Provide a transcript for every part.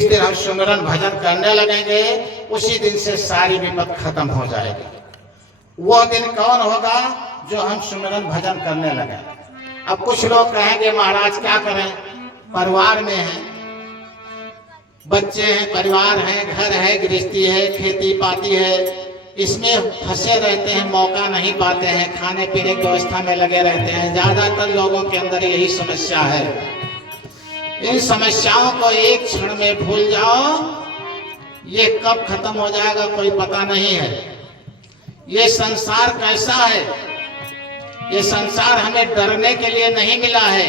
जिस दिन हम सुमिरन भजन करने लगेंगे उसी दिन से सारी विपद खत्म हो जाएगी। वो दिन कौन होगा? जो हम सुमिरन भजन करने लगे। अब कुछ लोग कहेंगे महाराज क्या करें, परिवार में हैं, बच्चे हैं, परिवार है, घर है, गृहस्थी है, खेती पाती है, इसमें फंसे रहते हैं, मौका नहीं पाते हैं, खाने पीने की व्यवस्था में लगे रहते हैं। ज्यादातर लोगों के अंदर यही समस्या है। इन समस्याओं को एक क्षण में भूल जाओ, ये कब खत्म हो जाएगा कोई पता नहीं है। ये संसार कैसा है? ये संसार हमें डरने के लिए नहीं मिला है।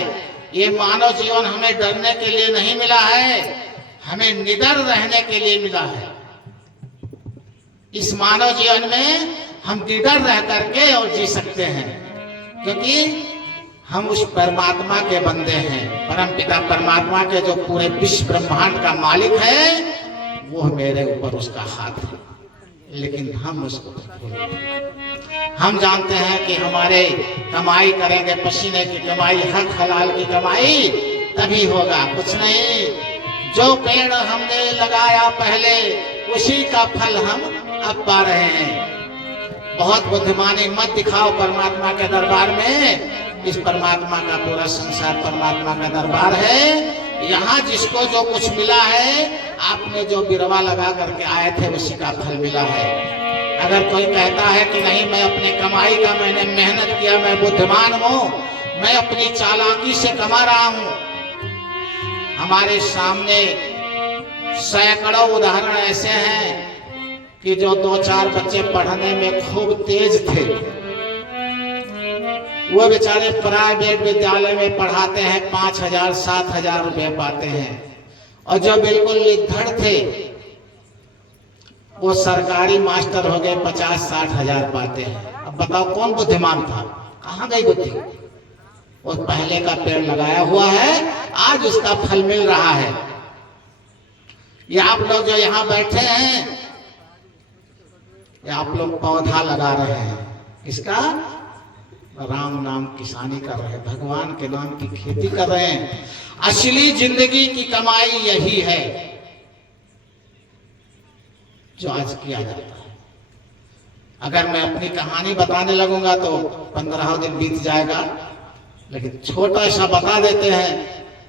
ये मानव जीवन हमें डरने के लिए नहीं मिला है, हमें निडर रहने के लिए मिला है। इस मानव जीवन में हम निडर रह करके और जी सकते हैं, क्योंकि हम उस परमात्मा के बंदे हैं। परम पिता परमात्मा के जो पूरे विश्व ब्रह्मांड का मालिक है, वो मेरे ऊपर उसका हाथ है, लेकिन हम उसको हम जानते हैं कि हमारे कमाई करेंगे, पसीने की कमाई, हक हलाल की कमाई, तभी होगा। कुछ नहीं, जो पेड़ हमने लगाया पहले उसी का फल हम अब पा रहे हैं। बहुत बुद्धिमानी मत दिखाओ परमात्मा के दरबार में। इस परमात्मा का पूरा संसार परमात्मा का दरबार है। यहाँ जिसको जो कुछ मिला है, आपने जो बिरवा लगा करके आए थे उसी का फल मिला है। अगर कोई कहता है कि नहीं, मैं अपने कमाई का, मैंने मेहनत किया, मैं बुद्धिमान हूँ, मैं अपनी चालाकी से कमा रहा हूँ, हमारे सामने सैकड़ों उदाहरण ऐसे हैं कि जो 2-4 बच्चे पढ़ने में खूब तेज थे, वो बेचारे प्राइवेट विद्यालय में पढ़ाते हैं, 5,000 7,000 रुपए पाते हैं। और जो बिल्कुल निधड़ थे वो सरकारी मास्टर हो गए, 50-60 हजार पाते हैं। अब बताओ कौन बुद्धिमान था? कहाँ गई बुद्धि? वो पहले का पेड़ लगाया हुआ है, आज उसका फल मिल रहा है। ये आप लोग जो यहाँ बैठे हैं, ये आप लोग पौधा लगा रहे हैं, किसका? राम नाम किसानी कर रहे हैं, भगवान के नाम की खेती कर रहे हैं। असली जिंदगी की कमाई यही है जो आज किया जाता है। अगर मैं अपनी कहानी बताने लगूंगा तो 15 दिन बीत जाएगा, लेकिन छोटा सा बता देते हैं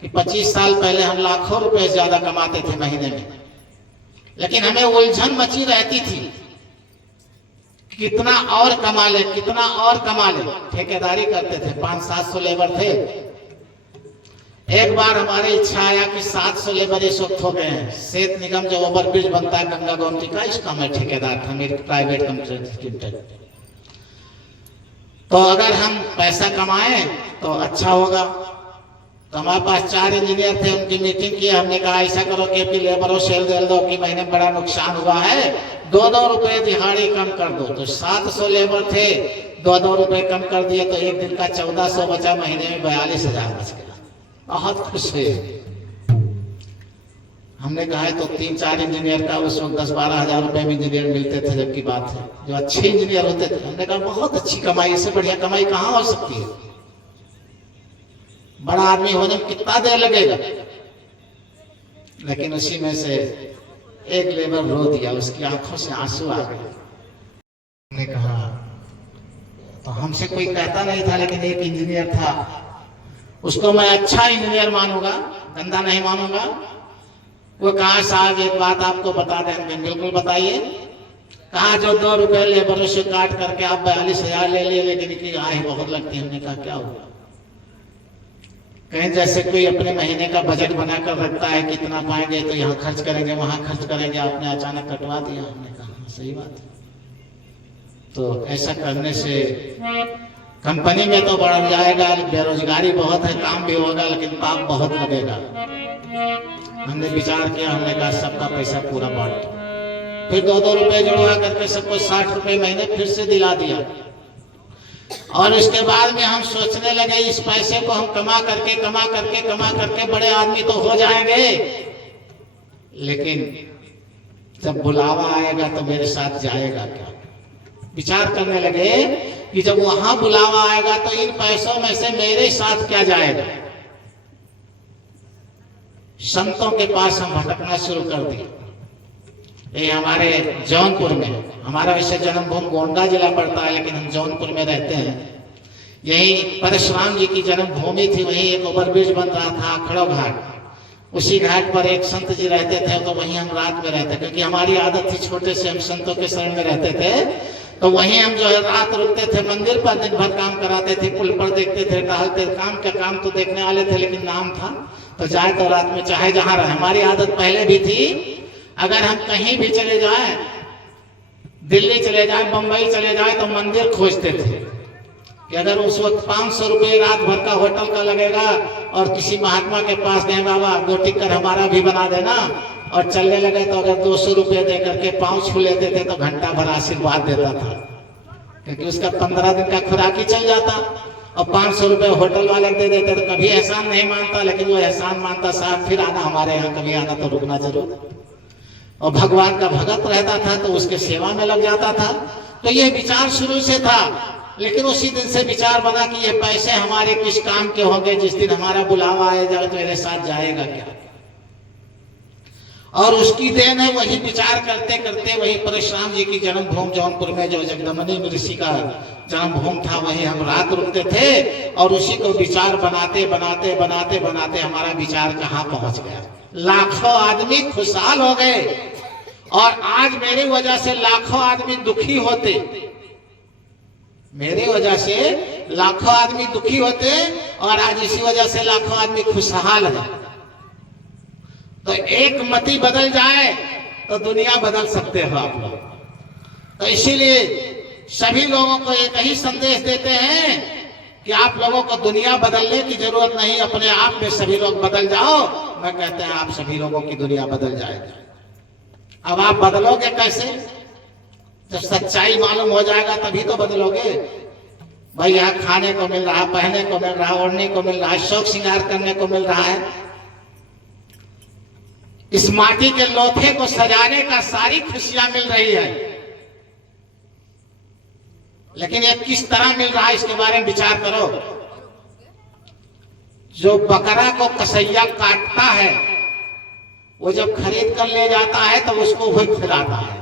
कि 25 साल पहले हम लाखों रुपए से ज्यादा कमाते थे महीने में, लेकिन हमें उलझन मची रहती थी, कितना और कमा ले, कितना और कमा ले। ठेकेदारी करते थे, 500-700 लेबर थे। एक बार हमारी इच्छा आया कि 700 लेबर इस वक्त हो गए हैं। सेत निगम जो ओवरब्रिज बनता है गंगा गोमती का, इसका मैं ठेकेदार था, मेरी प्राइवेट कंपनी। तो अगर हम पैसा कमाएं तो अच्छा होगा। तो हमारे पास 4 इंजीनियर थे, उनकी मीटिंग की। हमने कहा ऐसा करो कि अपनी लेबरों सेल दे दो कि महीने में बड़ा नुकसान हुआ है, 2-2 रुपए दिहाड़ी कम कर दो। तो 700 लेबर थे, 2-2 रुपए कम कर दिए तो एक दिन का 1400 बचा, महीने में 42,000 बच गया। बहुत खुश हुए। हमने कहा है तो 3-4 इंजीनियर का उस वक्त 10-12 हजार रुपए में इंजीनियर मिलते थे, जबकि बात है जो अच्छे इंजीनियर होते थे। हमने कहा बहुत अच्छी कमाई, इससे बढ़िया कमाई कहाँ हो सकती है? बड़ा आदमी होने में कितना देर लगेगा? लेकिन उसी में से एक लेबर रो दिया, उसकी आंखों से आंसू आ गए। हमने कहा तो हमसे कोई कहता नहीं था, लेकिन एक इंजीनियर था, उसको मैं अच्छा इंजीनियर मानूंगा, गंदा नहीं मानूंगा। वो कहा साहब एक बात आपको बता देंगे। बिल्कुल बताइए। कहा जो 2 रुपए लेबरों से काट करके आप 42,000 ले लिए, लेकिन इनकी आय बहुत लगती है। हमने कहा क्या हुआ? कहीं जैसे कोई अपने महीने का बजट बनाकर रखता है, कितना पाएंगे तो यहाँ खर्च करेंगे, वहां खर्च करेंगे, आपने अचानक कटवा दिया। हमने कहा सही बात है। तो ऐसा करने से कंपनी में तो बढ़ जाएगा, बेरोजगारी बहुत है, काम भी होगा, लेकिन पाप बहुत लगेगा। हमने विचार किया, हमने कहा सबका पैसा पूरा बांट दो। फिर 2-2 रुपए जुड़वा करके सबको 60 रुपए महीने फिर से दिला दिया। और उसके बाद में हम सोचने लगे इस पैसे को हम कमा करके बड़े आदमी तो हो जाएंगे, लेकिन जब बुलावा आएगा तो मेरे साथ जाएगा क्या? विचार करने लगे कि जब वहां बुलावा आएगा तो इन पैसों में से मेरे साथ क्या जाएगा? संतों के पास हम भटकना शुरू कर दिए। ये हमारे जौनपुर में, हमारा वैसे जन्मभूमि गोंडा जिला पड़ता है, लेकिन हम जौनपुर में रहते हैं। यही परशुराम जी की जन्मभूमि थी। वहीं एक ओवरब्रिज बन रहा था, खड़ो घाट। उसी घाट पर एक संत जी रहते थे, तो वहीं हम रात में रहते, क्योंकि हमारी आदत थी छोटे से हम संतों के शरण में रहते थे। तो वहीं हम जो है रात रुकते थे। मंदिर पर दिन भर काम कराते थे, पुल पर देखते थे, टहलते। काम तो देखने वाले थे, लेकिन नाम था तो जाए तो रात में चाहे जहां रहे। हमारी आदत पहले भी थी, अगर हम कहीं भी चले जाए, दिल्ली चले जाए, बंबई चले जाए, तो मंदिर खोजते थे कि अगर उस वक्त 500 रुपये रात भर का होटल का लगेगा और किसी महात्मा के पास गए, बाबा दो टिकट हमारा भी बना देना, और चलने लगे तो अगर 200 रुपये दे करके पाँव छू लेते थे तो घंटा भर आशीर्वाद देता था, क्योंकि उसका 15 दिन का खुराक ही चल जाता। और 500 रुपये होटल वाले दे देते तो कभी एहसान नहीं मानता, लेकिन वो एहसान मानता, साहब फिर आना हमारे यहाँ, कभी आना तो रुकना जरूर। और भगवान का भगत रहता था तो उसके सेवा में लग जाता था। तो ये विचार शुरू से था, लेकिन उसी दिन से विचार बना कि ये पैसे हमारे किस काम के होंगे, जिस दिन हमारा बुलावा आए जाए तो मेरे साथ जाएगा क्या। और उसकी देन है, वही विचार करते करते वही परशुराम जी की जन्मभूमि जौनपुर में जो जगदम्बिनी ऋषि का जन्मभूमि था, वही हम रात रुकते थे। और उसी को विचार बनाते बनाते बनाते बनाते हमारा विचार कहाँ पहुंच गया। लाखों आदमी खुशहाल हो गए, और आज मेरी वजह से लाखों आदमी दुखी होते। मेरी वजह से लाखों आदमी दुखी होते, और आज इसी वजह से लाखों आदमी खुशहाल है। तो एक मति बदल जाए तो दुनिया बदल सकते हो आप लोग। तो इसीलिए सभी लोगों को एक ही संदेश देते हैं कि आप लोगों को दुनिया बदलने की जरूरत नहीं, अपने आप में सभी लोग बदल जाओ। मैं कहते हैं आप सभी लोगों की दुनिया बदल जाएगी। अब आप बदलोगे कैसे? जब सच्चाई मालूम हो जाएगा तभी तो बदलोगे। भाई यहाँ खाने को मिल रहा, पहनने को मिल रहा, ओढ़ने को मिल रहा है, शौक श्रृंगार करने को मिल रहा है, इस माटी के लोथे को सजाने का सारी खुशियां मिल रही है, लेकिन ये किस तरह मिल रहा है इसके बारे में विचार करो। जो बकरा को कसैया काटता है, वो जब खरीद कर ले जाता है तो उसको वही खिलाता है।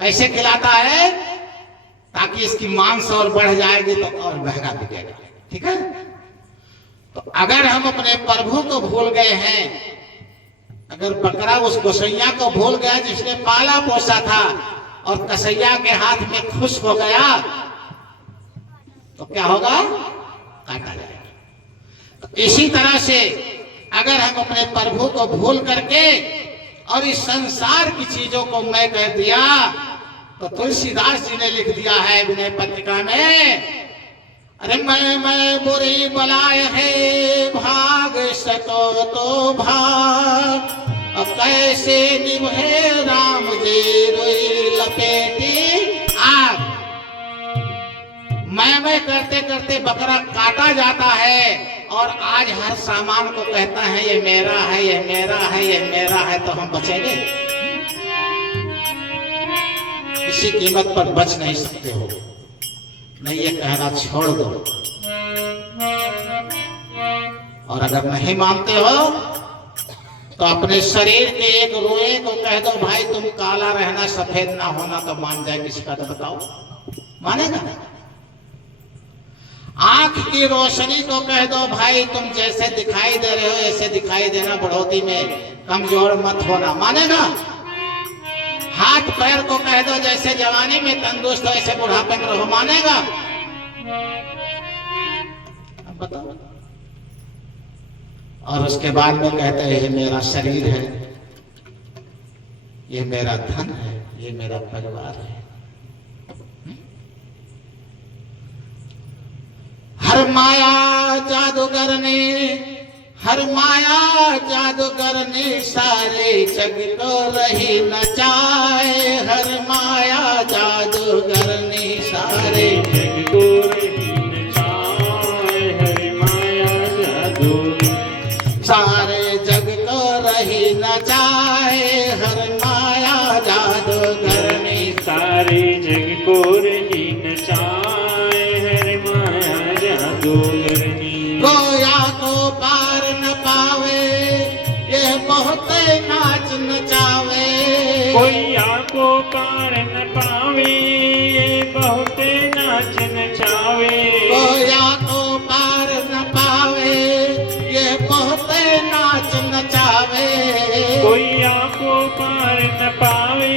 कैसे खिलाता है? ताकि इसकी मांस और बढ़ जाएगी तो और महंगा बिकेगा। ठीक है? तो अगर हम अपने प्रभु को भूल गए हैं, अगर बकरा उस गोसैया को भूल गया जिसने पाला पोसा था, और कसैया के हाथ में खुश हो गया, तो क्या होगा? काटा जाएगा। तो इसी तरह से अगर हम अपने प्रभु को भूल करके और इस संसार की चीजों को मैं कह दिया, तो तुलसीदास जी ने लिख दिया है विनय पत्रिका में, अरे मैं बुरी बलाए है भाग सको तो भाग, अब कैसे निभे राम जी रोई लपेटी आग। मैं करते करते बकरा काटा जाता है, और आज हर सामान को कहता है ये मेरा है, ये मेरा है, ये मेरा है। तो हम बचेंगे? किसी कीमत पर बच नहीं सकते हो। नहीं, ये कहना छोड़ दो। और अगर नहीं मानते हो तो अपने शरीर के एक रोए को कह दो, भाई तुम काला रहना सफेद ना होना, तो मान जाए किसी का? तो बताओ, मानेगा? आंख की रोशनी को कह दो, भाई तुम जैसे दिखाई दे रहे हो ऐसे दिखाई देना, बढ़ोतरी में कमजोर मत होना, मानेगा? हाथ पैर को कह दो, जैसे जवानी में तंदुरुस्त हो ऐसे बुढ़ापे में रहो, मानेगा? अब बताओ। और उसके बाद में कहते हैं ये मेरा शरीर है, ये मेरा धन है, ये मेरा परिवार है। हर माया जादूगर ने, हर माया जादूगर ने सारे जग को रही नचाए। हर माया जादूगर ने सारे जग को रही नचाए। हर माया जादूगर सारे जग को रही नचाए। हर माया जादूगर ने सारे जग को रही नचाए। हर माया जादूगर ने गोया को पार न पावे कोई आको पार न पावे ये बहुत नाच नचावे कोया को पार न पावे ये बहुत नाच नचावे कोई आको पार न पावे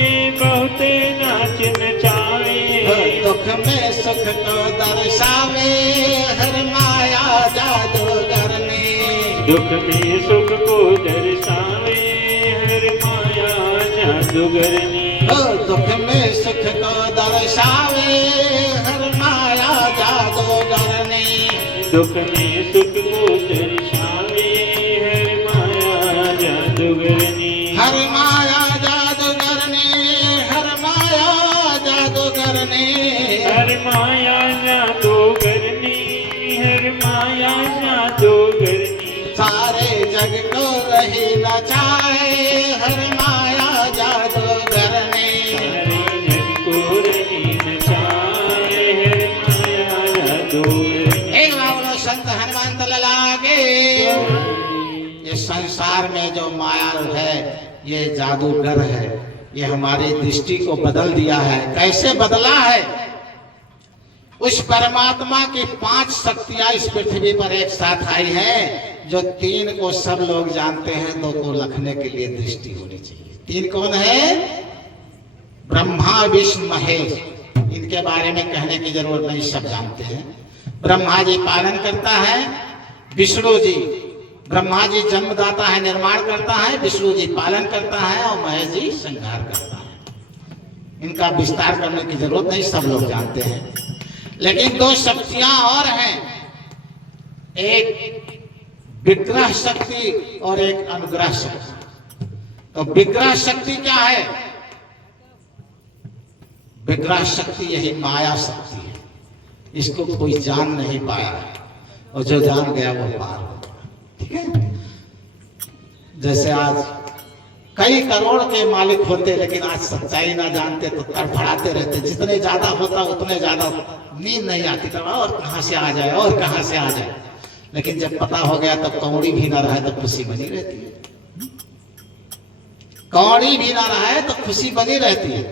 ये बहुत नाच नचावे दुख में सुख को दर्शावे हर माया जादूगर ने दुख में सुख को दर्शावे हर माया जादूगर ने दुख में सुख को दर्शावे हर माया जादूगर ने दुख में सुख को दर्शावे हर माया जादूगर ने हर माया जादूगर ने हर माया जादूगर ने हर माया जादूगर ने हर माया जादूगर ने सारे जग को रही नचाए हर माया जादूगर ने सारे जग को रही नचाए हर माया जादूगर ने एक बाबलो संत हनुमान लला के ये संसार में जो माया है ये जादूगर है ये हमारी दृष्टि को बदल दिया है कैसे बदला है उस परमात्मा की 5 शक्तियां इस पृथ्वी पर एक साथ आई हैं जो 3 को सब लोग जानते हैं 2 को रखने के लिए दृष्टि होनी चाहिए 3 कौन है ब्रह्मा विष्णु महेश इनके बारे में कहने की जरूरत नहीं सब जानते हैं ब्रह्मा जी पालन करता है विष्णु जी ब्रह्मा जी जन्मदाता है निर्माण करता है विष्णु जी पालन करता है और महेश जी संहार करता है इनका विस्तार करने की जरूरत नहीं सब लोग जानते हैं लेकिन 2 शक्तियां और हैं एक विग्रह शक्ति और एक अनुग्रह शक्ति तो विग्रह शक्ति क्या है विग्रह शक्ति यही माया शक्ति है इसको कोई जान नहीं पाया और जो जान गया वो पार हो ठीक है जैसे आज कई करोड़ के मालिक होते लेकिन आज सच्चाई ना जानते तो तड़फड़ाते रहते जितने ज्यादा होता उतने ज्यादा नींद नहीं आती था और कहां से आ जाए और कहां से आ जाए लेकिन जब पता हो गया तब कौड़ी भी ना रहे तो खुशी बनी रहती है कौड़ी भी ना रहे तो खुशी बनी रहती है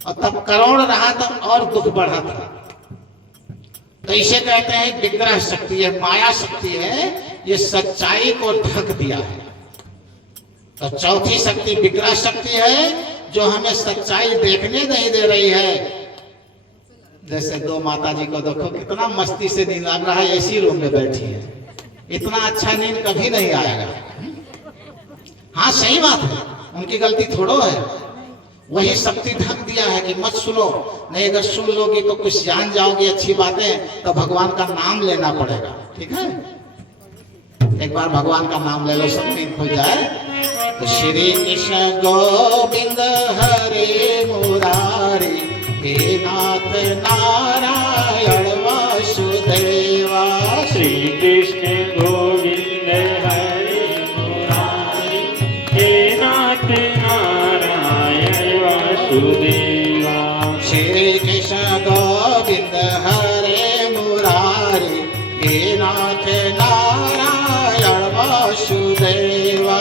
और तब करोड़ रहा तो और दुख बढ़ा था तो इसे कहते हैं विग्रह शक्ति है माया शक्ति है ये सच्चाई को ढक दिया है तो चौथी शक्ति विग्रह शक्ति है जो हमें सच्चाई देखने नहीं दे रही है जैसे 2 माता जी को देखो कितना मस्ती से नींद लग रहा है एसी रूम में बैठी है इतना अच्छा नींद कभी नहीं आएगा हाँ सही बात है उनकी गलती थोड़ो है वही शक्ति ढक दिया है कि मत सुनो नहीं अगर सुन लोगे तो कुछ जान जाओगे अच्छी बातें तो भगवान का नाम लेना पड़ेगा ठीक है एक बार भगवान का नाम ले लो सब नींद खुल जाए तो श्री कृष्ण गोविंद हरे मुरारी हे नाथ नारायण वासुदेवा श्री कृष्ण गोविंद हरे मुरारी हे नाथ नारायण वासुदेवा श्री कृष्ण गोविंद हरे मुरारी हे नाथ नारायण वासुदेवा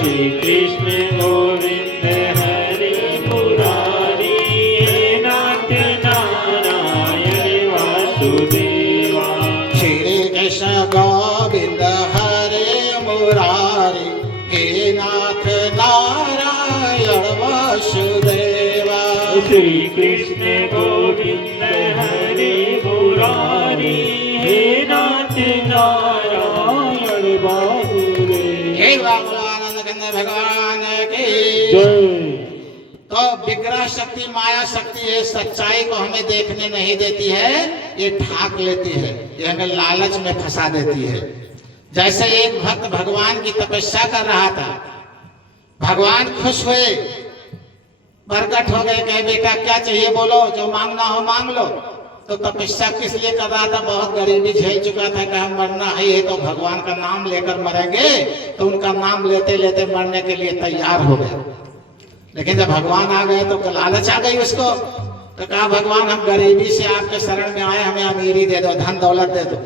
श्री कृष्ण गोविंद हरे मुरारी हे नाथ नारायण वासुदेवा श्री कृष्ण गोविंद हरे मुरारी हे नाथ नारायण वासुदेवा श्री कृष्ण गोविंद हरे मुरारी हे नाथ नारायण वासुदेवा हे आनंद कंद भगवान की जय। तो विग्रह शक्ति माया शक्ति है सच्चाई को हमें देखने नहीं देती है ये ढाक लेती है ये हमें लालच में फंसा देती है जैसे एक भक्त भगवान की तपस्या कर रहा था भगवान खुश हुए प्रकट हो गए कहे बेटा क्या चाहिए बोलो जो मांगना हो मांग लो तो तपस्या किस लिए कर रहा था बहुत गरीबी झेल चुका था कि हम मरना है तो भगवान का नाम लेकर मरेंगे तो उनका नाम लेते लेते मरने के लिए तैयार हो गए लेकिन जब भगवान आ गए तो लालच आ गई उसको तो कहा भगवान हम गरीबी से आपके शरण में आए हमें अमीरी दे दो धन दौलत दे दो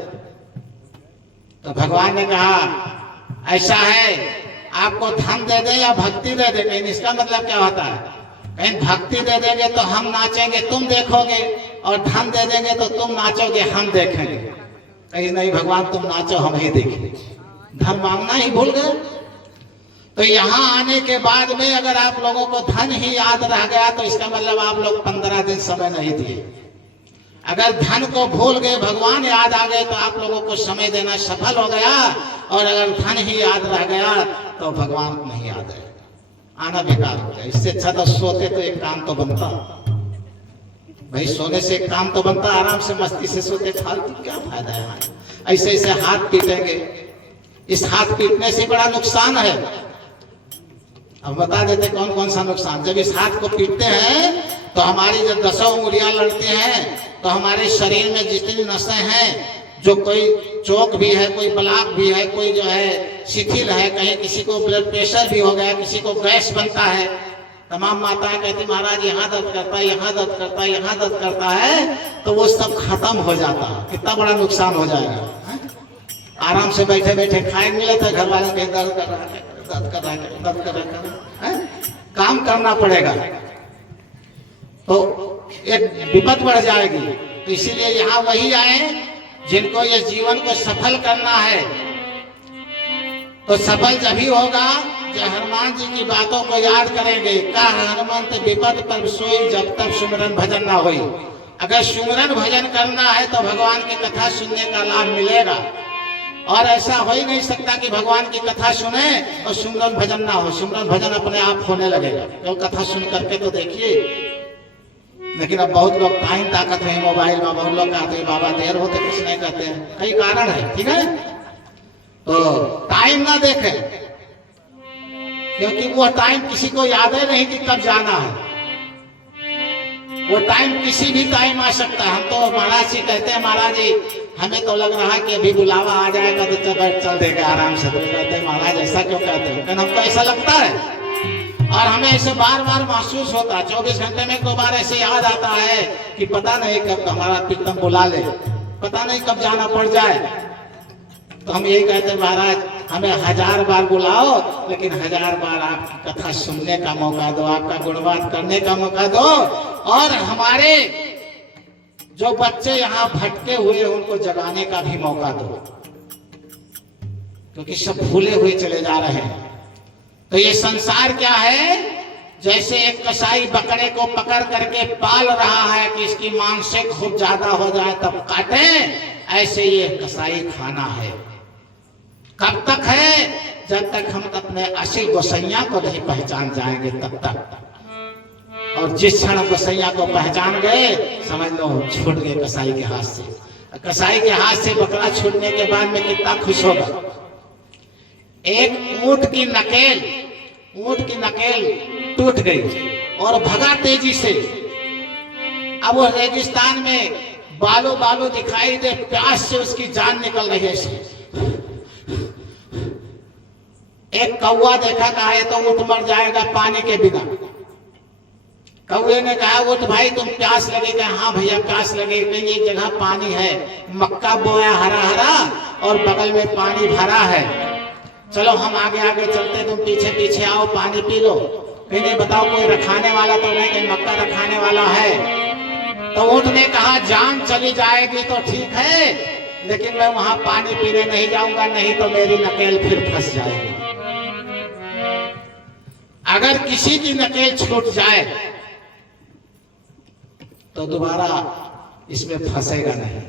तो भगवान ने कहा ऐसा है आपको धन दे दे या भक्ति दे दे, कहीं इसका मतलब क्या होता है? कहीं भक्ति दे देंगे तो हम नाचेंगे तुम देखोगे, और धन दे देंगे तो तुम नाचोगे हम देखेंगे। कहीं नहीं भगवान तुम नाचो हम ही देखेंगे, धन मांगना ही भूल गए। तो यहाँ आने के बाद में अगर आप लोगों को धन ही याद रह गया तो इसका मतलब आप लोग 15 दिन समय नहीं दिए। अगर धन को भूल गए, भगवान याद आ गए तो आप लोगों को समय देना सफल हो गया। और अगर धन ही याद रह गया तो भगवान को नहीं याद है, आना बेकार हो गया। इससे अच्छा तो सोते तो एक काम तो बनता भाई, सोने से एक काम तो बनता, आराम से मस्ती से सोते, फालतू क्या फायदा है? ऐसे ऐसे हाथ पीटेंगे, इस हाथ पीटने से बड़ा नुकसान है। अब बता देते कौन कौन सा नुकसान। जब इस हाथ को पीटते हैं तो हमारी जब 10 उंगलियां लड़ते हैं तो हमारे शरीर में जितनी नसें हैं, जो कोई चोक भी है, कोई ब्लॉक भी है, कोई जो है शिथिल है, कहीं किसी को ब्लड प्रेशर भी हो गया, किसी को गैस बनता है, तमाम माताएं कहती महाराज यहाँ दर्द करता है, यहाँ दर्द करता है, यहाँ दर्द करता है, तो वो सब खत्म हो जाता है। कितना बड़ा नुकसान हो जाएगा। आराम से बैठे बैठे खाए मिले थे, घर वाले कहीं दर्द कर रहा है, दर्द कर रहा है, दर्द कर रहा है, काम करना पड़ेगा तो एक विपद बढ़ जाएगी। तो इसीलिए यहाँ वही आए जिनको ये जीवन को सफल करना है। तो सफल जब ही होगा जब हनुमान जी की बातों को याद करेंगे। का हनुमंत विपद पर सोई, जब तक सुमिरन भजन ना होई। अगर सुमिरन भजन करना है तो भगवान की कथा सुनने का लाभ मिलेगा, और ऐसा हो ही नहीं सकता कि भगवान की कथा सुने और सुमिरन भजन ना हो। सुमिरन भजन अपने आप होने लगेगा, तो कथा सुन करके तो देखिए। लेकिन अब बहुत लोग टाइम ताकत है मोबाइल में, बहुत लोग कहते हैं बाबा देर होते, कुछ नहीं कहते हैं, कई कारण है, ठीक है। तो टाइम ना देखें, क्योंकि वो टाइम किसी को याद है नहीं कि कब जाना है। वो टाइम किसी भी टाइम आ सकता है। हम तो महाराज जी कहते हैं, महाराज जी हमें तो लग रहा है कि अभी बुलावा आ जाएगा तो चल देगा आराम से। तो कहते हैं महाराज ऐसा क्यों कहते हैं? लेकिन हमको ऐसा लगता है और हमें ऐसे बार बार महसूस होता है। 24 घंटे में 2 बार ऐसे याद आता है कि पता नहीं कब हमारा प्रीतम बुला ले, पता नहीं कब जाना पड़ जाए। तो हम यही कहते हैं महाराज हमें 1000 बार बुलाओ, लेकिन 1000 बार आपकी कथा सुनने का मौका दो, आपका गुणगान करने का मौका दो। और हमारे जो बच्चे यहाँ भटके हुए उनको जगाने का भी मौका दो, क्योंकि सब भूले हुए चले जा रहे हैं। तो ये संसार क्या है? जैसे एक कसाई बकरे को पकड़ करके पाल रहा है कि इसकी मांसें खूब ज्यादा हो जाए तब काटे, ऐसे ये कसाई खाना है। कब तक है? जब तक हम अपने असली गोसैया को नहीं पहचान जाएंगे तब तक। और जिस क्षण गोसैया को पहचान गए समझ लो छूट गए कसाई के हाथ से। कसाई के हाथ से बकरा छूटने के बाद में कितना खुश होगा। एक ऊंट की नकेल टूट गई और भगा तेजी से। अब वो रेगिस्तान में बालू दिखाई दे, प्यास से उसकी जान निकल रही है। एक कौवा देखा कहा है तो ऊंट मर जाएगा पानी के बिना। कौवे ने कहा ऊंट भाई तुम प्यास लगेगा? हाँ भैया प्यास लगेगी। एक जगह पानी है, मक्का बोया हरा हरा और बगल में पानी भरा है, चलो हम आगे आगे चलते, तुम पीछे पीछे आओ, पानी पी लो। कहीं नहीं बताओ कोई रखाने वाला तो नहीं, कहीं मक्का रखाने वाला है। तो ऊंट ने कहा जान चली जाएगी तो ठीक है, लेकिन मैं वहां पानी पीने नहीं जाऊंगा, नहीं तो मेरी नकेल फिर फंस जाएगी। अगर किसी की नकेल छूट जाए तो दोबारा इसमें फंसेगा नहीं।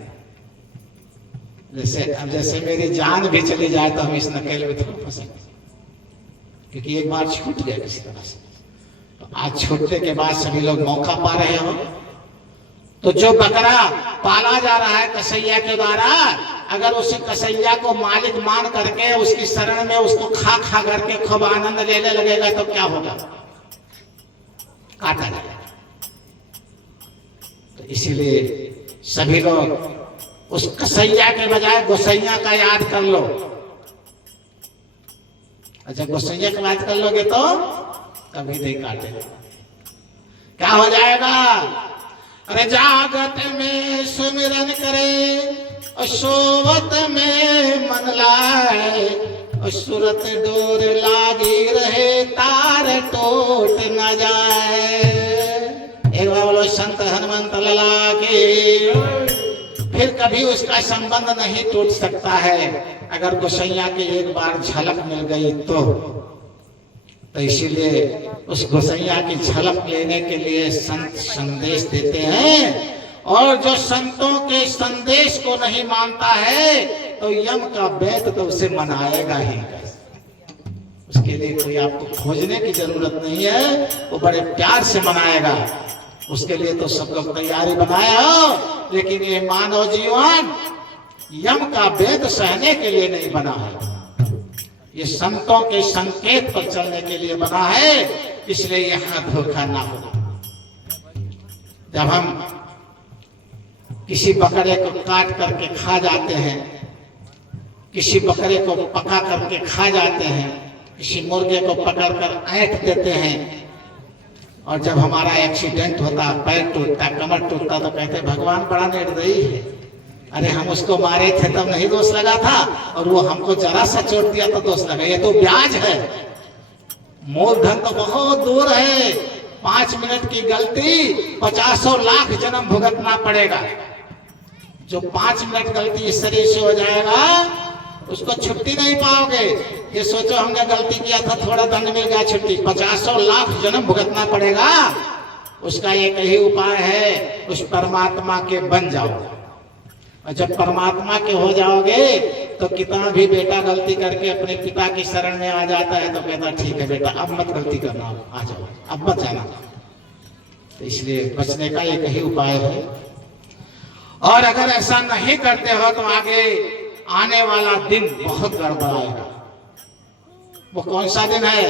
जैसे मेरी जान भी चली जाए तो हम इस नकेल में थोड़ा फंसेंगे, क्योंकि एक बार छूट गया किसी तरह से। तो आज छूटने के बाद सभी लोग मौका पा रहे हो। तो जो बकरा पाला जा रहा है कसैया के द्वारा, अगर उसी कसैया को मालिक मान करके उसकी शरण में उसको खा करके खूब आनंद लेने लगेगा तो क्या होगा? काटा जाएगा। तो इसीलिए सभी लोग उस कसैया के बजाय गोसैया का याद कर लो। अच्छा गोसैया का याद कर लोगे तो कभी नहीं काटेगा। क्या हो जाएगा? अरे जागत में सुमिरन करे और सोवत में मन लाए और सूरत डोर लागी कभी उसका संबंध नहीं टूट सकता है अगर गोसैया की एक बार झलक मिल गई तो इसीलिए उस गोसैया की झलक लेने के लिए संत संदेश देते हैं। और जो संतों के संदेश को नहीं मानता है तो यम का वैद तो उसे मनाएगा ही। उसके लिए कोई आपको खोजने की जरूरत नहीं है, वो बड़े प्यार से मनाएगा। उसके लिए तो सब लोग तैयारी बनाए हो, लेकिन ये मानव जीवन यम का वेद सहने के लिए नहीं बना है, ये संतों के संकेत पर चलने के लिए बना है। इसलिए यहां धोखा ना हो। जब हम किसी बकरे को काट करके खा जाते हैं, किसी बकरे को पका करके खा जाते हैं, किसी मुर्गे को पकड़कर ऐंठ देते हैं, और जब हमारा एक्सीडेंट होता, पैर टूटता, कमर टूटता, तो कहते भगवान बड़ा निर्दयी है। अरे हम उसको मारे थे तब नहीं दोष लगा था, और वो हमको जरा सा चोट दिया तो दोष लगा। ये तो ब्याज है, मूलधन तो बहुत दूर है। 5 मिनट की गलती 50 लाख जन्म भुगतना पड़ेगा। जो 5 मिनट गलती इस शरीर से हो जाएगा उसको छुट्टी नहीं पाओगे। ये सोचो हमने गलती किया था, थोड़ा दंड मिल गया, छुट्टी। 50 लाख जन्म भुगतना पड़ेगा। उसका एक ही उपाय है, उस परमात्मा के बन जाओ। और जब परमात्मा के हो जाओगे तो कितना भी बेटा गलती करके अपने पिता की शरण में आ जाता है तो कहता ठीक है बेटा अब मत गलती करना, आ जाओ, अब मत जाना। तो इसलिए बचने का एक ही उपाय है। और अगर ऐसा नहीं करते हो तो आगे आने वाला दिन बहुत गड़बड़ाएगा। वो कौन सा दिन है?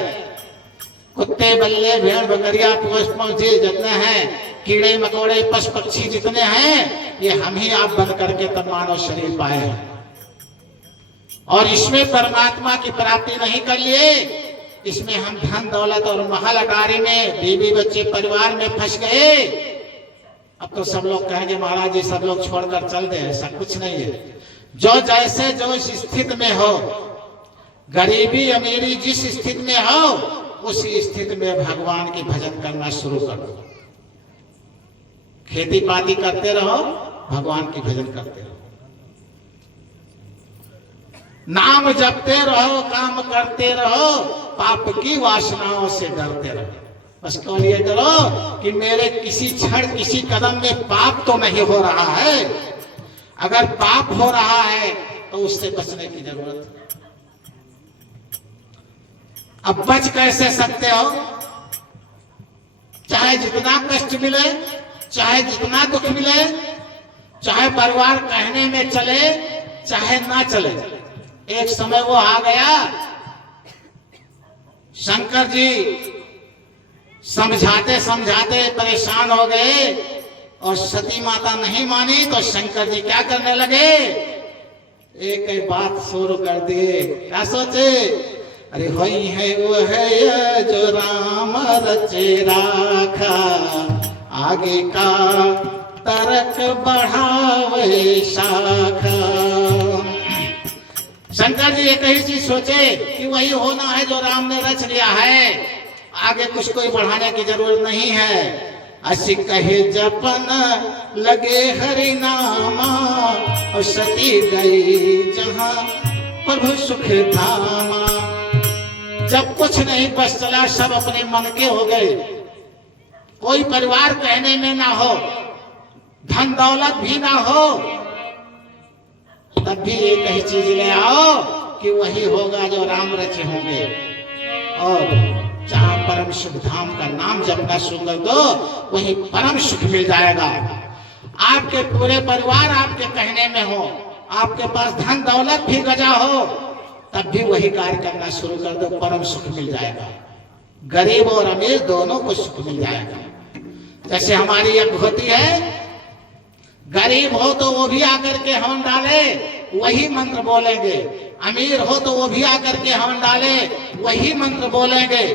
कुत्ते बल्ले भेड़ बकरिया पक्षी जितने हैं, कीड़े मकोड़े पशु पक्षी जितने हैं, ये हम ही आप बन करके तब मानव शरीर पाए हैं। और इसमें परमात्मा की प्राप्ति नहीं कर लिए, इसमें हम धन दौलत और महल अटारी में, बीवी बच्चे परिवार में फंस गए। अब तो सब लोग कहेंगे महाराज जी सब लोग छोड़कर चल दे, ऐसा कुछ नहीं है। जो जैसे जो इस स्थिति में हो, गरीबी अमीरी जिस स्थिति में हो, उसी स्थिति में भगवान की भजन करना शुरू कर दो। खेती पाती करते रहो, भगवान की भजन करते रहो, नाम जपते रहो, काम करते रहो, पाप की वासनाओं से डरते रहो। बस कौन ये करो कि मेरे किसी क्षण किसी कदम में पाप तो नहीं हो रहा है। अगर पाप हो रहा है तो उससे बचने की जरूरत है। अब बच कैसे सकते हो? चाहे जितना कष्ट मिले, चाहे जितना दुख मिले, चाहे परिवार कहने में चले, चाहे ना चले। एक समय वो आ गया, शंकर जी समझाते समझाते परेशान हो गए और सती माता नहीं मानी तो शंकर जी क्या करने लगे? एक एक बात शुरू कर दिए। क्या सोचे? अरे वही है वो है जो राम रचे राखा, आगे का तरक बढ़ावे शाखा। शंकर जी एक ही चीज सोचे कि वही होना है जो राम ने रच लिया है, आगे कुछ कोई बढ़ाने की जरूरत नहीं है। असी कहे जपन लगे हरि नामा, और सती गई जहां प्रभु सुख धामा। जब कुछ नहीं बस चला, सब अपने मन के हो गए, कोई परिवार कहने में ना हो, धन दौलत भी ना हो, तब भी एक ही चीज ले आओ कि वही होगा जो राम रचे होंगे। और जहां परम सुख धाम का नाम जपना शुरू कर दो, वही परम सुख मिल जाएगा। आपके पूरे परिवार आपके कहने में हो, आपके पास धन दौलत भी गजा हो, तब भी वही कार्य करना शुरू कर दो, परम सुख मिल जाएगा। गरीब और अमीर दोनों को सुख मिल जाएगा। जैसे हमारी एक होती है, गरीब हो तो वो भी आकर के हवन डाले, वही मंत्र बोलेंगे। अमीर हो तो वो भी आकर के हवन डाले, वही मंत्र बोलेंगे।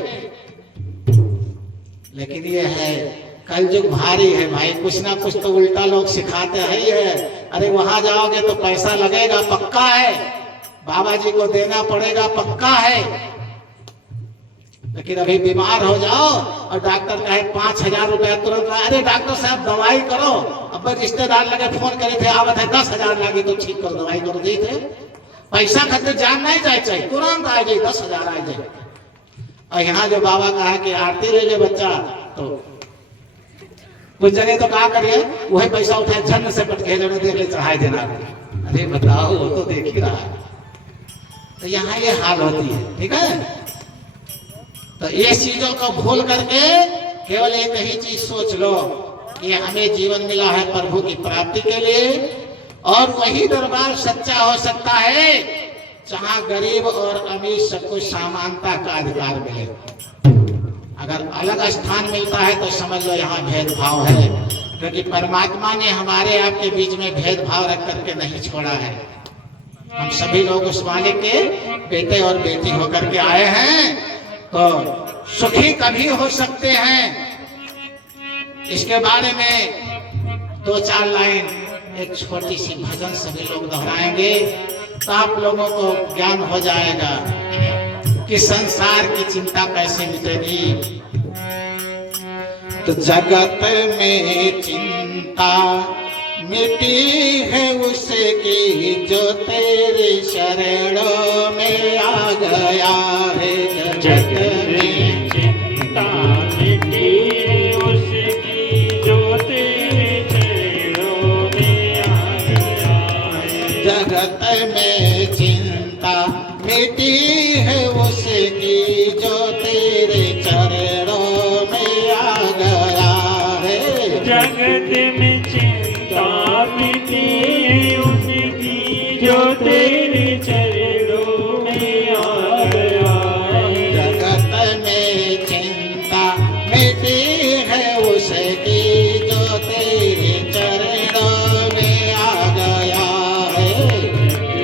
लेकिन ये है कलयुग भारी है भाई, कुछ ना कुछ तो उल्टा लोग सिखाते हैं ही है। अरे वहां जाओगे तो पैसा लगेगा, पक्का है, बाबा जी को देना पड़ेगा, पक्का है। लेकिन अभी बीमार हो जाओ और डॉक्टर कहे 5,000 रुपया तुरंत, अरे डॉक्टर साहब दवाई करो, अब अब रिश्तेदार लगे फोन करे थे आवत है 10,000 लागी तो ठीक कर दवाई कर दी थे पैसा खातिर जान नहीं जाए चाहिए तुरंत आ जाए 10,000 आ जाए। और यहाँ जो बाबा का है कि आरती ले ले बच्चा तो कुछ जगह तो कहा करिए वही पैसा उठाए झन से पटके जो देख ले चढ़ाई देना। अरे बताओ वो तो देख ही रहा है। तो यहाँ ये हाल होती है। ठीक है, तो ये चीजों को भूल करके केवल एक ही चीज सोच लो कि हमें जीवन मिला है प्रभु की प्राप्ति के लिए और वही दरबार सच्चा हो सकता है जहां गरीब और अमीर सबको समानता का अधिकार मिले। अगर अलग स्थान मिलता है तो समझ लो यहाँ भेदभाव है, क्योंकि परमात्मा ने हमारे आपके बीच में भेदभाव रख करके नहीं छोड़ा है। हम सभी लोग उस मालिक के बेटे और बेटी होकर के आए हैं, तो सुखी कभी हो सकते हैं। इसके बारे में 2-4 लाइन एक छोटी सी भजन सभी लोग दोहराएंगे तो आप लोगों को ज्ञान हो जाएगा कि संसार की चिंता कैसे मिटेगी। तो जगत में चिंता मिटी है उसकी जो तेरे शरणों में आ गया है। जगत में चिंता मिटी है उसकी जो तेरे चरणों में आ गया है। जगत में चिंता मिटी है उसकी जो तेरे चरणों में आ गया है। जगत में चिंता मिटी है उसकी जो तेरे चरणों में आ गया है। जगत में चिंता मिटी है उसकी जो तेरे चरणों में आ गया है।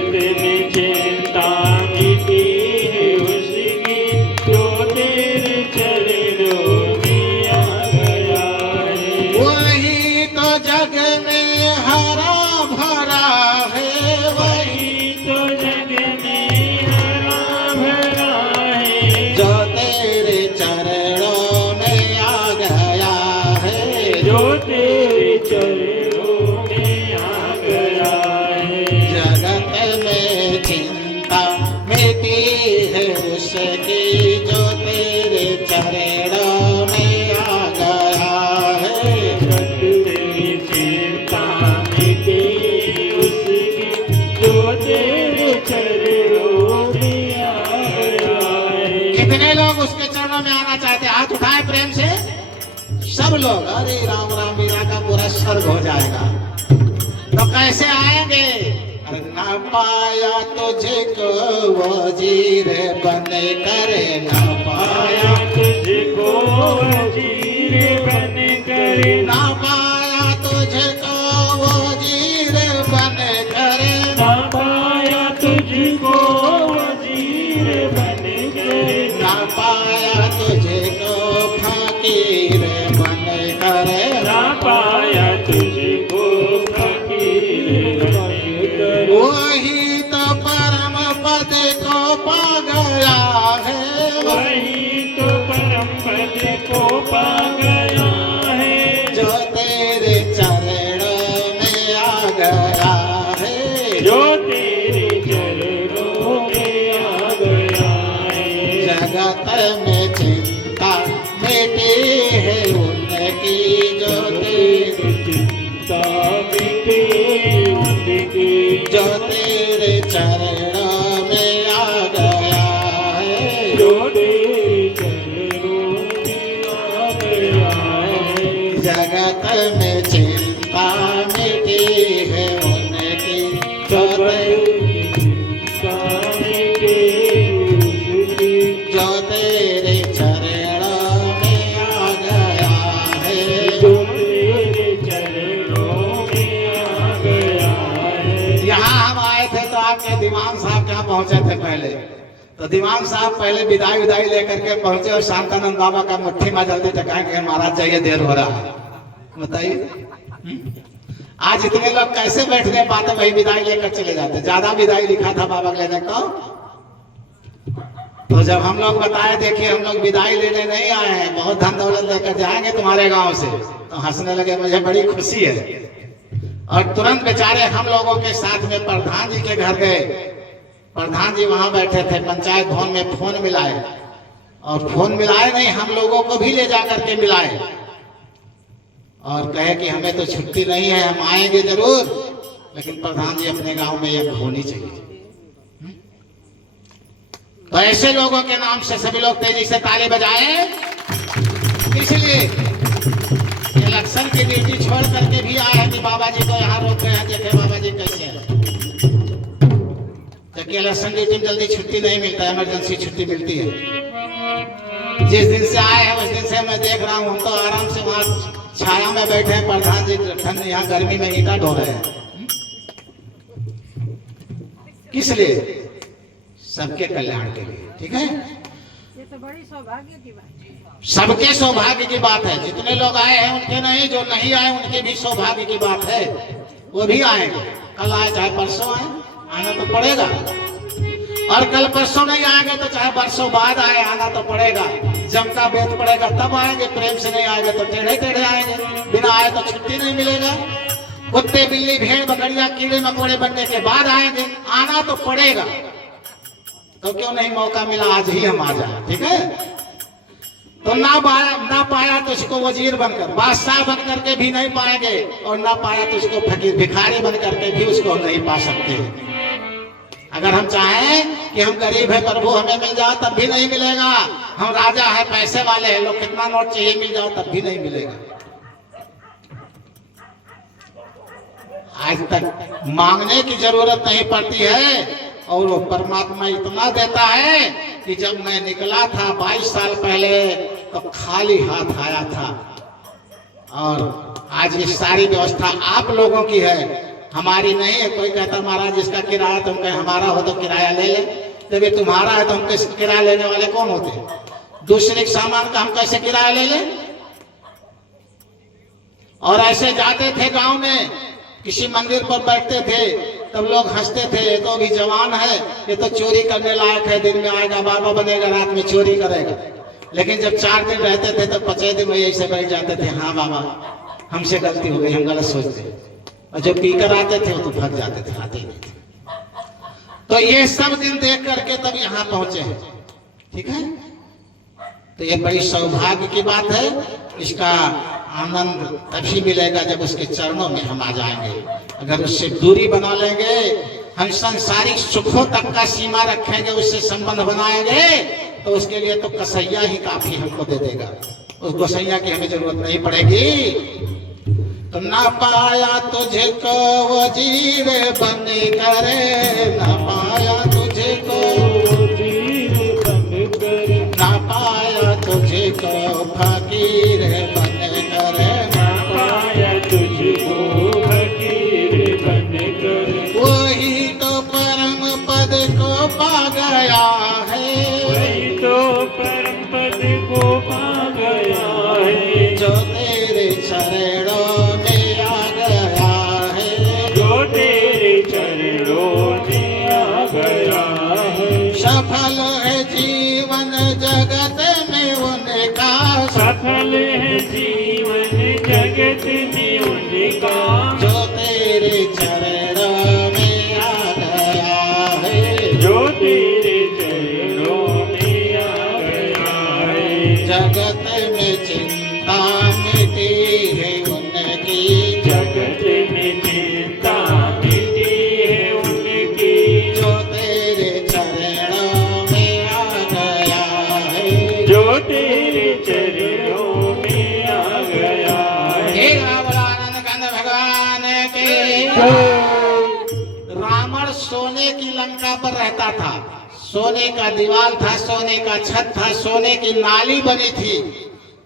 जगत में चिंता मिटी है उसकी जो तेरे चरणों में आ गया है। वही तो जग में हरा भरा है, वही तो जग में हरा भरा है। जो तेरे चरणों में आ गया है। जो तेरे चरणों में आ गया है। जगत में चिंता मिटी है उसकी जो तेरे चरणों में आ गया है। जगत में चिंता मिटी उसकी जो तेरे चरणों में आ गया है। कितने लोग उसके चरणों में आना चाहते हैं? हाथ उठाए प्रेम से सब लोग। अरे राम राम मीरा का पूरा स्वर्ग हो जाएगा। तो कैसे आएंगे? अरे ना पाया तुझको वजीर बने करे, ना पाया पाया तुझको वजीर बन कर, ना पाया तुझको वजीर बने करे, ना पाया तुझको वजीर बन कर, ना पाया तुझको फकीर बने करे। ना पाया तुझको फकीर बन कर। वही तो परम पद को पा गया है। वही तो परम पद को पा गया है। जो तेरे चरणों में आ गया है। जो तेरे चरणों में आ गया है। जगत में चिंता मिटी है उनकी जो तेरे, चिंता मिटे उनकी जो तेरे चरणों में आ गया है। जो तेरे चरणों में आ गया है। जगत में चिंता मिटी है उनकी जो तेरे, चिंता मिटे उसकी जो तेरे चरणों में आ गया है। जो तेरे चरणों में आ गया है। यहाँ हम आए थे तो आपके दीवान साहब कहाँ पहुंचे थे पहले? तो दीवान साहब पहले विदाई लेकर के पहुंचे और शांतानंद बाबा का मुट्ठी में जल्दी टकाएं कि महाराज चाहिए, देर हो रहा है। बताइए आज इतने लोग कैसे बैठ नहीं पाते, वही विदाई लेकर चले जाते। ज्यादा विदाई लिखा था बाबा के लेने को। तो जब हम लोग बताए देखिए हम लोग विदाई लेने नहीं आए हैं, बहुत धन दौलत लेकर जाएंगे तुम्हारे गांव से, तो हंसने लगे। मुझे बड़ी खुशी है और तुरंत बेचारे हम लोगों के साथ में प्रधान जी के घर गए। प्रधान जी वहां बैठे थे, पंचायत भवन में फोन मिलाए, और फोन मिलाए नहीं, हम लोगों को भी ले जा करके मिलाए और कहे कि हमें तो छुट्टी नहीं है, हम आएंगे जरूर, लेकिन प्रधान जी अपने गांव में यज्ञ होनी चाहिए। तो ऐसे लोगों के नाम से सभी लोग तेजी से ताली बजाएं। इसलिए इलेक्शन की ड्यूटी छोड़ करके भी आए हैं कि बाबा जी को यहाँ रोक रहे हैं, देखे बाबा जी कैसे हैं। जबकि इलेक्शन ड्यूटी में जल्दी छुट्टी नहीं मिलता, इमरजेंसी छुट्टी मिलती है। जिस दिन से आए हैं उस दिन से मैं देख रहा हूँ, हम तो आराम से वहां छाया में बैठे हैं, प्रधान जी ठंड यहाँ गर्मी में ईंटा ढो रहे हैं। किस लिए? सबके कल्याण के लिए। ठीक है, ये तो बड़ी सौभाग्य की बात है। सबके सौभाग्य की बात है। जितने लोग आए हैं उनके नहीं, जो नहीं आए उनके भी सौभाग्य की बात है, वो भी आएंगे। कल आए चाहे परसों आए, आना तो पड़ेगा। और कल परसों नहीं आएंगे तो चाहे बरसों बाद आए, आना तो पड़ेगा। जमता बेत पड़ेगा तब आएंगे, प्रेम से नहीं आएंगे तो टेढ़े टेढ़े आएंगे। बिना आए तो छुट्टी नहीं मिलेगा। कुत्ते बिल्ली भेड़ बकरिया कीड़े मकोड़े बनने के बाद आएंगे, आना तो पड़ेगा। तो क्यों नहीं मौका मिला, आज ही हम आ जाए। ठीक है, तो ना पाया तो इसको वजीर बनकर, बादशाह बनकर के भी नहीं पाएंगे, और ना पाया तो इसको फकीर भिखारी बनकर के भी उसको नहीं पा सकते। अगर हम चाहें कि हम गरीब है प्रभु हमें मिल जाओ, तब भी नहीं मिलेगा। हम राजा है, पैसे वाले हैं, लोग कितना नोट चाहिए मिल जाओ, तब भी नहीं मिलेगा। आज तक मांगने की जरूरत नहीं पड़ती है, और वो परमात्मा इतना देता है कि जब मैं निकला था 22 साल पहले तो खाली हाथ आया था, और आज ये सारी व्यवस्था आप लोगों की है, हमारी नहीं है। कोई कहता महाराज इसका किराया, तुम कहे हमारा हो तो किराया ले ले। जब ये तुम्हारा है तो हम कैसे किराया लेने वाले कौन होते हैं? दूसरे के सामान का हम कैसे किराया ले ले? और ऐसे जाते थे गांव में, किसी मंदिर पर बैठते थे, तब लोग हंसते थे, ये तो अभी जवान है, ये तो चोरी करने लायक है, दिन में आएगा बाबा बनेगा, रात में चोरी करेगा। लेकिन जब 4 दिन रहते थे तो 5 दिन वही ऐसे बैठ जाते थे, हाँ बाबा हमसे गलती हो गई, हम गलत सोचते। और जब पीकर आते थे वो तो भाग जाते थे, आते ही नहीं थे। तो ये सब दिन देख करके तब यहाँ पहुंचे हैं। ठीक है, तो ये बड़ी सौभाग्य की बात है। इसका आनंद तभी मिलेगा जब उसके चरणों में हम आ जाएंगे। अगर उससे दूरी बना लेंगे, हम संसारिक सुखों तक का सीमा रखेंगे, उससे संबंध बनाएंगे, तो उसके लिए तो कसैया ही काफी हमको दे देगा। उस कसैया की हमें जरूरत नहीं पड़ेगी। तो ना पाया तुझको वजीर बन करे, ना पाया तुझको वजीर बन करे, ना पाया तुझको फकीर बन करे, ना पाया तुझको फकीर बन करे। वही तो परम पद को पा गया है, वही तो परम पद को पा गया है, जो तेरे चरणों सफल है जीवन जगत में उनका, सफल है जीवन जगत में उनका, जो तेरे चरणों में आ गया है, जो तेरे चरणों में आ गया है। जगत में चिंता मिटी है उनकी, जगत में चिंता मिटी है उनकी, जो तेरे तेरे चरणों में आ गया है। भगवान के रावण सोने की लंका पर रहता था, सोने का दीवार था, सोने का छत था, सोने की नाली बनी थी,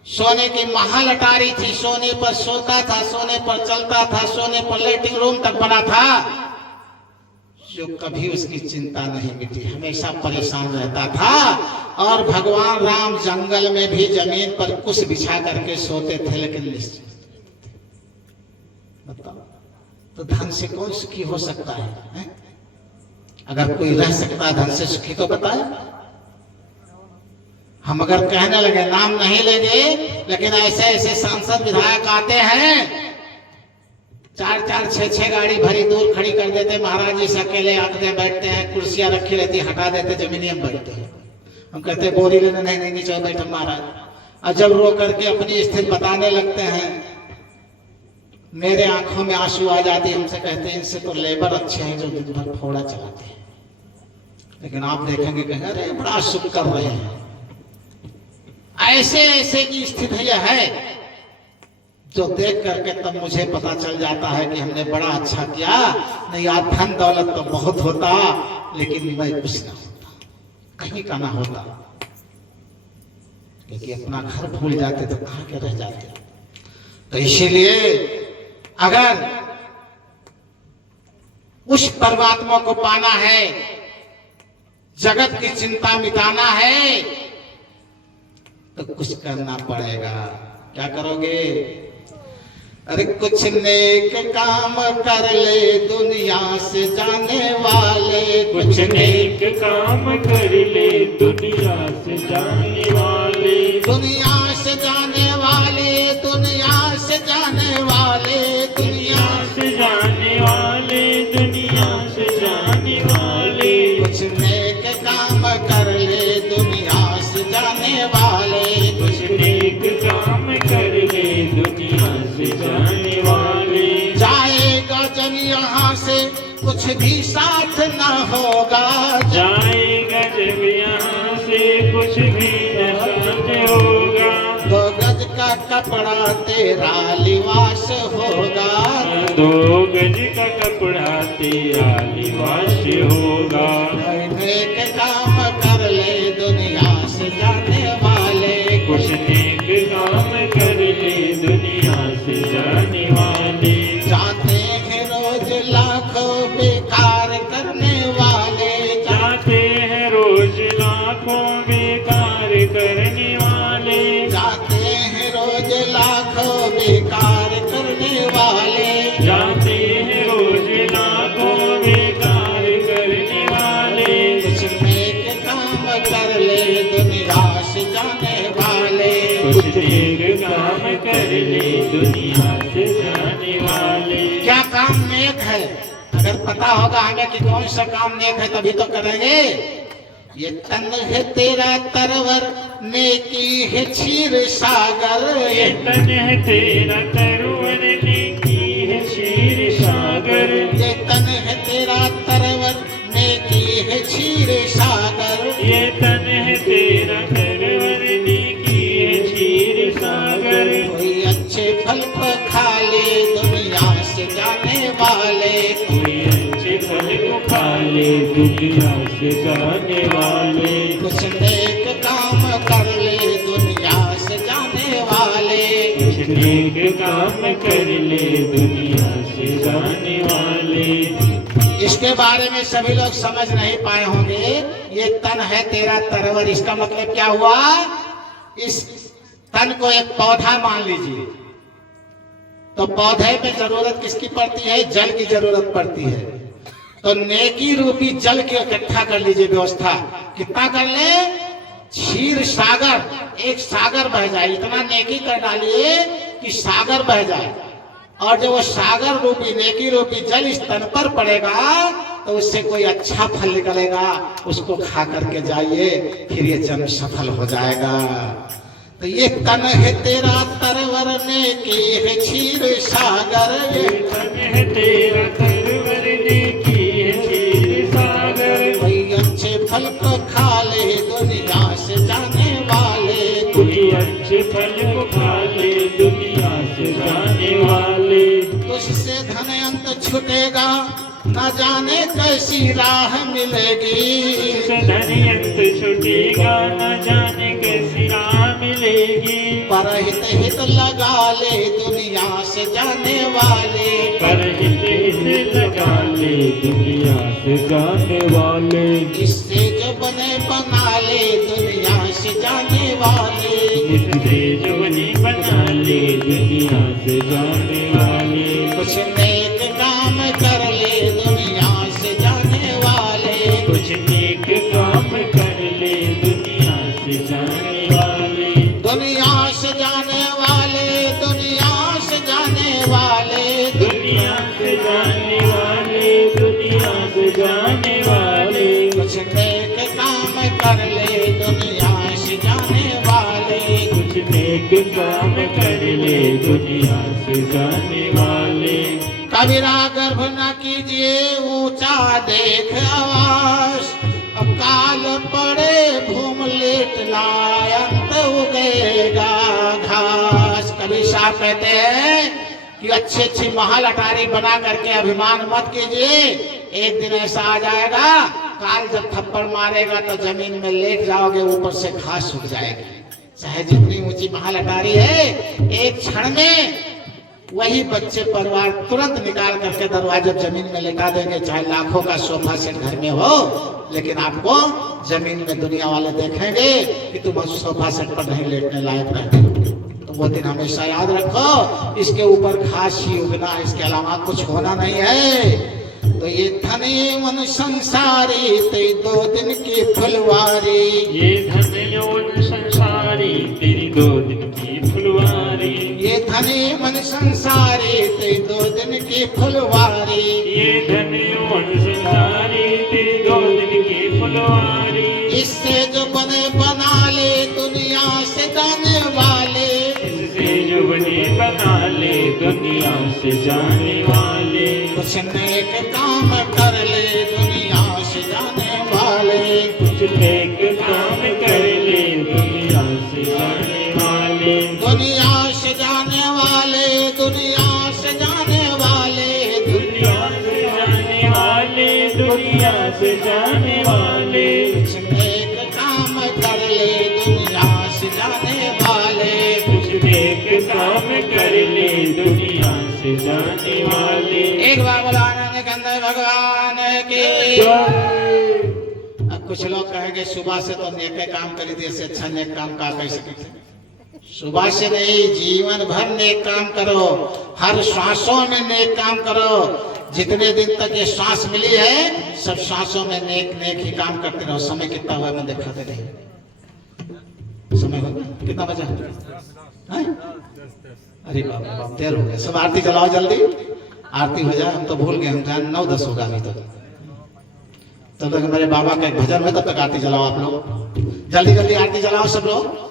सोने की महल अटारी थी, सोने पर सोता था, सोने पर चलता था, सोने पर लेटिंग रूम तक बना था, जो कभी उसकी चिंता नहीं मिटी, हमेशा परेशान रहता था। और भगवान राम जंगल में भी जमीन पर कुछ बिछा करके सोते थे, लेकिन निश्चित। बताओ, तो धन से कौन सुखी हो सकता है? अगर कोई रह सकता है धन से सुखी तो बताए। हम अगर कहने लगे, नाम नहीं लेंगे, लेकिन ऐसे ऐसे सांसद विधायक आते हैं 4 4 6 6 गाड़ी भरी दूर खड़ी कर देते, महाराज जी से अकेले आते बैठते हैं, कुर्सियां रखी रहती हटा देते, जमीनी में बैठते हैं। हम कहते बोरी लेने, नहीं नहीं नीचे बैठे महाराज। और जब रो करके अपनी स्थिति बताने लगते हैं, मेरे आंखों में आंसू आ जाते हैं। हमसे कहते हैं इनसे तो लेबर अच्छे हैं जो दिन भर फोड़ा चलाते हैं, लेकिन आप देखेंगे कहेंगे अरे बड़ा सुख कर रहे हैं। ऐसे ऐसे की स्थिति है जो देख करके तब मुझे पता चल जाता है कि हमने बड़ा अच्छा किया। नहीं यार, धन दौलत तो बहुत होता, लेकिन मैं कुछ ना होता, कहीं का ना होता, क्योंकि अपना घर भूल जाते तो कहां के रह जाते। तो इसीलिए अगर उस परमात्मा को पाना है, जगत की चिंता मिटाना है, तो कुछ करना पड़ेगा। क्या करोगे? अरे कुछ नेक काम कर ले दुनिया से जाने वाले, कुछ नेक काम कर ले दुनिया से जाने वाले, दुनिया से जाने वाले, दुनिया से जाने वाले, दुनिया से जाने वाले, दुनिया से जाने वाले। कुछ नेक काम कर ले दुनिया से जाने वाले, कुछ नेक काम कर ले दुनिया से जाने वाले। जाएगा जब यहाँ से कुछ भी साथ न होगा, जाएगा जब यहाँ से कुछ भी न साथ होगा। 2 गज का कपड़ा तेरा लिबास होगा, 2 गज का कपड़ा तेरा लिबास होगा। नेक काम कर ले दुनिया से जाने वाले, कुछ नेक काम कर ले दुनिया से जाने वाले। जाते हैं रोज लाखों बेकार करने वाले, जाते हैं रोज लाखों बेकार करने वाले, जाते हैं रोज लाखों बेकार करने वाले, जाते हैं रोज लाखों बेकार करने वाले। कुछ नेक काम कर ले दुनिया से जाने वाले, कुछ नेक काम कर ले दुनिया से जाने वाले। क्या काम नेक है? अगर पता होगा हमें कि कौन सा काम नेक है तभी तो करेंगे। ये तन है तेरा तरवर, नेकी है क्षीर सागर, ये तन है तेरा तरवर, नेकी है क्षीर सागर। ये तन है तेरा तरवर, नेकी है क्षीर सागर, ये तन है तेरा तरवर, नेकी है क्षीर सागर। कोई अच्छे फल को खा ले दुनिया से जाने वाले, कोई अच्छे फल को खा ले दुनिया से जाने वाले। कुछ नेक काम कर ले दुनिया से जाने वाले, कुछ नेक काम कर ले दुनिया से जाने वाले। इसके बारे में सभी लोग समझ नहीं पाए होंगे। ये तन है तेरा तरवर, इसका मतलब क्या हुआ? इस तन को एक पौधा मान लीजिए, तो पौधे में जरूरत किसकी पड़ती है? जल की जरूरत पड़ती है। तो नेकी रूपी जल की इकट्ठा कर लीजिए व्यवस्था। कितना कर ले? क्षीर सागर, एक सागर बह जाए। इतना नेकी कर डालिए कि सागर बह जाए, और जब वो सागर रूपी नेकी रूपी जल इस तन पर पड़ेगा तो उससे कोई अच्छा फल निकलेगा, उसको खा करके जाइए, फिर ये जन्म सफल हो जाएगा। तो ये तन है तेरा तरवर, नेकी है क्षीर सागर, ये तन है तेरा तरवर, नेकी है क्षीर सागर। कोई अच्छे फल को खा ले दुनिया से जाने वाले, कोई अच्छे फल को खा ले दुनिया से जाने वाले। तुझसे धन अंत छूटेगा, न जाने कैसी राह मिलेगी, तुझसे धन अंत छूटेगा, न जाने कैसी राह मिलेगी। परहित हित लगा ले दुनिया से जाने वाले, परहित हित लगा ले दुनिया से जाने वाले। इससे जो बने बना ले दुनिया से जाने वाले, इससे जो बने बना ले दुनिया से जाने वाले। कुछ नेक काम कर ले दुनिया से जाने वाले, कुछ नेक काम कर ले दुनिया से जाने वाले। दुनिया से जाने वाले, दुनिया से जाने वाले, दुनिया काम कर ले दुनिया से जाने वाले। कबीरा गर्भ न कीजिए ऊंचा देख आवास, अब काल पड़े भूम लेट लायंत उगेगा घास। कबीर साहब कहते हैं कि अच्छी अच्छी महल अटारी बना करके अभिमान मत कीजिए, एक दिन ऐसा आ जाएगा काल जब थप्पड़ मारेगा तो जमीन में लेट जाओगे, ऊपर से घास सूख जाएगी। चाहे जितनी ऊंची महल अटारी है, एक क्षण में वही बच्चे परिवार तुरंत निकाल करके दरवाजे जमीन में लेटा देंगे। चाहे लाखों का सोफा सेट घर में हो, लेकिन आपको जमीन में दुनिया वाले देखेंगे कि तुम सोफा सेट पर नहीं लेटने लायक रहते। तो वो दिन हमेशा याद रखो, इसके ऊपर घास ही उगना, इसके अलावा कुछ होना नहीं है। तो ये धने मन संसारी तेरी 2 दिन की फुलवारी, ये धन यौवन संसारी तेरी 2 दिन की फुलवारी। ये धने मन संसारी तेरी 2 दिन की फुलवारी, ये धन यौवन संसारी तेरी 2 दिन की फुलवारी। इससे जो बने बना ले दुनिया से जाने वाले, इससे जो बने बना ले दुनिया से जाने वाले। कुछ नेक काम कर ले दुनिया से जाने वाले, कुछ नेक काम कर ले दुनिया से जाने वाले। दुनिया से जाने वाले, दुनिया से जाने वाले, दुनिया से जाने वाले, दुनिया से जाने वाले। कुछ नेक काम कर ले दुनिया से जाने वाले, कुछ नेक काम कर ले दुनिया से जाने वाले। एक बार बोलाना निकंदर भगवान की। अब कुछ लोग कहेंगे सुबह से तो नेक काम करी थी, इससे अच्छा नेक काम का कर सकते। सुबह से नहीं, जीवन भर नेक काम करो, हर श्वासों में नेक काम करो। जितने दिन तक ये श्वास मिली है, सब श्वासों में नेक नेक ही काम करते रहो। समय कितना हुआ मैं दिखाते नहीं, समय हो गया कितना बचा है? अरे बाबा बाप, देर हो गया। सब आरती चलाओ जल्दी, आरती हो जाए। हम तो भूल गए, हम जान 9-10 होगा अभी तक। तब तक मेरे बाबा का एक भजन है, तब तक आरती चलाओ आप लोग। जल्दी जल्दी आरती चलाओ सब लोग।